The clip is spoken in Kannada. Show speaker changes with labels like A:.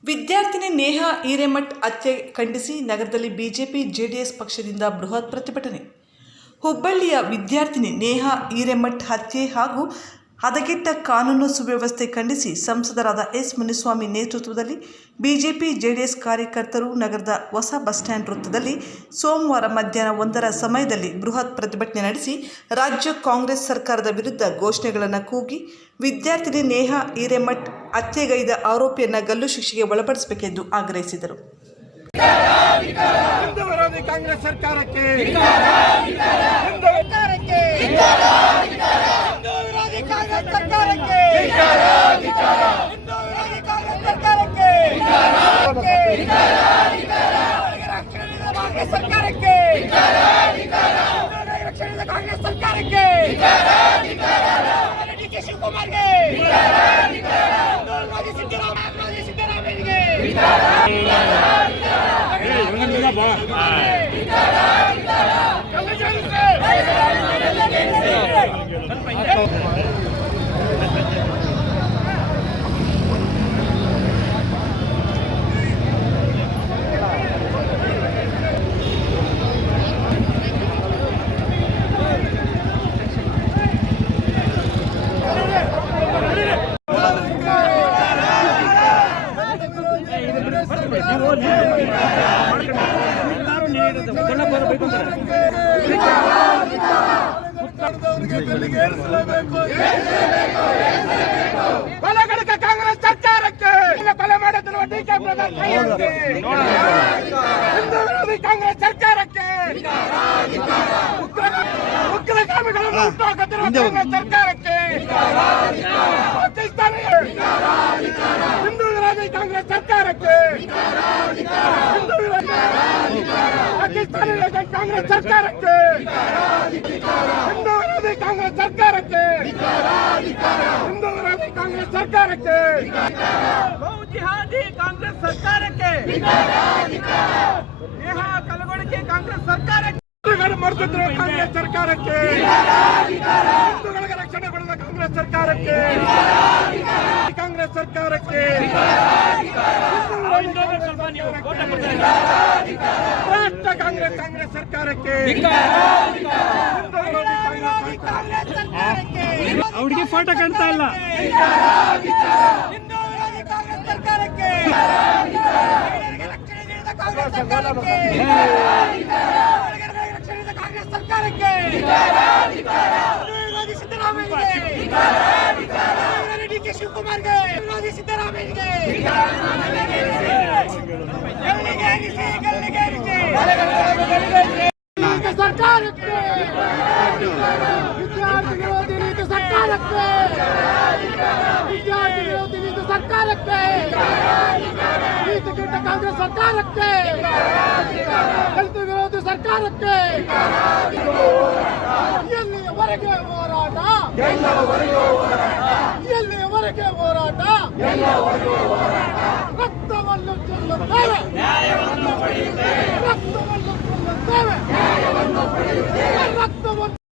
A: ವಿದ್ಯಾರ್ಥಿನಿ ನೇಹಾ ಹಿರೇಮಠ್ ಹತ್ಯೆ ಖಂಡಿಸಿ ನಗರದಲ್ಲಿ ಬಿಜೆಪಿ ಜೆಡಿಎಸ್ ಪಕ್ಷದಿಂದ ಬೃಹತ್ ಪ್ರತಿಭಟನೆ. ಹುಬ್ಬಳ್ಳಿಯ ವಿದ್ಯಾರ್ಥಿನಿ ನೇಹಾ ಹಿರೇಮಠ್ ಹತ್ಯೆ ಹಾಗೂ ಹದಗೆಟ್ಟ ಕಾನೂನು ಸುವ್ಯವಸ್ಥೆ ಖಂಡಿಸಿ ಸಂಸದರಾದ ಎಸ್ ಮುನಿಸ್ವಾಮಿ ನೇತೃತ್ವದಲ್ಲಿ ಬಿಜೆಪಿ ಜೆಡಿಎಸ್ ಕಾರ್ಯಕರ್ತರು ನಗರದ ಹೊಸ ಬಸ್ ಸ್ಟ್ಯಾಂಡ್ ವೃತ್ತದಲ್ಲಿ ಸೋಮವಾರ ಮಧ್ಯಾಹ್ನ 1ರ ಸಮಯದಲ್ಲಿ ಬೃಹತ್ ಪ್ರತಿಭಟನೆ ನಡೆಸಿ ರಾಜ್ಯ ಕಾಂಗ್ರೆಸ್ ಸರ್ಕಾರದ ವಿರುದ್ಧ ಘೋಷಣೆಗಳನ್ನು ಕೂಗಿ ವಿದ್ಯಾರ್ಥಿನಿ ನೇಹಾ ಹಿರೇಮಠ್ ಹತ್ಯೆಗೈದ ಆರೋಪಿಯನ್ನು ಗಲ್ಲು ಶಿಕ್ಷೆಗೆ ಒಳಪಡಿಸಬೇಕೆಂದು ಆಗ್ರಹಿಸಿದರು.
B: ಹಿಂದೂ ವಿರೋಧಿ ಕಾಂಗ್ರೆಸ್ ಸರ್ಕಾರಕ್ಕೆ ಕಾಂಗ್ರೆಸ್ ಸರ್ಕಾರಕ್ಕೆ ಡಿಕೆ ಶಿವಕುಮಾರ್ಗೆ ಸಿದ್ದರಾಮಯ್ಯಗೆ ಕೊಲೆಗಡಕ ಕಾಂಗ್ರೆಸ್ ಸರ್ಕಾರಕ್ಕೆ ಕೊಲೆ ಮಾಡುತ್ತಿರುವ ಡಿಕೆ ಬ್ರದರ್ ಹಿಂದೂ ವಿರೋಧಿ ಕಾಂಗ್ರೆಸ್ ಸರ್ಕಾರಕ್ಕೆ ಉಗ್ರಗಾಮಿಗಳನ್ನು ಹುಟ್ಟುಹಾಕುತ್ತಿರುವ ಕಾಂಗ್ರೆಸ್ ಸರ್ಕಾರಕ್ಕೆ ಪಾಕಿಸ್ತಾನಿಗೆ ಹಿಂದೂ ವಿರೋಧಿ ಕಾಂಗ್ರೆಸ್ ಸರ್ಕಾರಕ್ಕೆ ಹಿಂದೂ ವಿರೋಧಿ ಪಾಕಿಸ್ತಾನಿ ಕಾಂಗ್ರೆಸ್ ಸರ್ಕಾರಕ್ಕೆ ಹಿಂದೂ ವಿರೋಧಿ ಕಾಂಗ್ರೆಸ್ ಸರ್ಕಾರಕ್ಕೆ ಹಿಂದೂ ವಿರೋಧಿ ಕಾಂಗ್ರೆಸ್ ಸರ್ಕಾರಕ್ಕೆ ಜಿಹಾದಿ ಕಾಂಗ್ರೆಸ್ ಸರ್ಕಾರಕ್ಕೆ ನೇಹಾ ಕಲಗೊಳಿಕೆ ಕಾಂಗ್ರೆಸ್ ಸರ್ಕಾರಕ್ಕೆ ಮರೆತಿರುವ ಕಾಂಗ್ರೆಸ್ ಸರ್ಕಾರಕ್ಕೆ ಹಿಂದೂಗಳಿಗೆ ರಕ್ಷಣೆ ಕೊಡುವ ಕಾಂಗ್ರೆಸ್ ಸರ್ಕಾರಕ್ಕೆ ಕಾಂಗ್ರೆಸ್ ಸರ್ಕಾರಕ್ಕೆ ರಾಷ್ಟ್ರ ಕಾಂಗ್ರೆಸ್ ಸರ್ಕಾರಕ್ಕೆ ಅವ್ರಿಗೆ ಫೋಟೋ ಕಾಣ್ತಾ ಇಲ್ಲ. ಹಿಂದೂ ವಿರೋಧಿ ಕಾಂಗ್ರೆಸ್ ಸರ್ಕಾರಕ್ಕೆ ರಕ್ಷಣೆ ನೀಡಿದ ಕಾಂಗ್ರೆಸ್ ಸರ್ಕಾರಕ್ಕೆ ಕಾಂಗ್ರೆಸ್ ಸರ್ಕಾರಕ್ಕೆ ವಿರೋಧಿ ಸಿದ್ದರಾಮಯ್ಯಗೆ ಡಿಕೆ ಶಿವಕುಮಾರ್ಗೆ ವಿರೋಧಿ ಸಿದ್ದರಾಮಯ್ಯಗೆ ಸರ್ಕಾರಕ್ಕೆ ವಿದ್ಯಾರ್ಥಿ ವಿರೋಧಿ ನೀತಿ ಸರ್ಕಾರಕ್ಕೆ ವಿದ್ಯಾರ್ಥಿ ವಿರೋಧಿ ನೀತಿ ಸರ್ಕಾರಕ್ಕೆ ನೀತಿ ಕೆಟ್ಟ ಕಾಂಗ್ರೆಸ್ ಸರ್ಕಾರಕ್ಕೆ ದಲಿತ ವಿರೋಧಿ ಸರ್ಕಾರಕ್ಕೆ ಎಲ್ಲಿಯವರೆಗೆ ಹೋರಾಟ ಎಲ್ಲಿಯವರೆಗೆ ಹೋರಾಟ ರಕ್ತವನ್ನು ಚೆಲ್ಲುತ್ತೇವೆ ರಕ್ತವನ್ನು ಚೆಲ್ಲುತ್ತೇವೆ ರಕ್ತವನ್ನು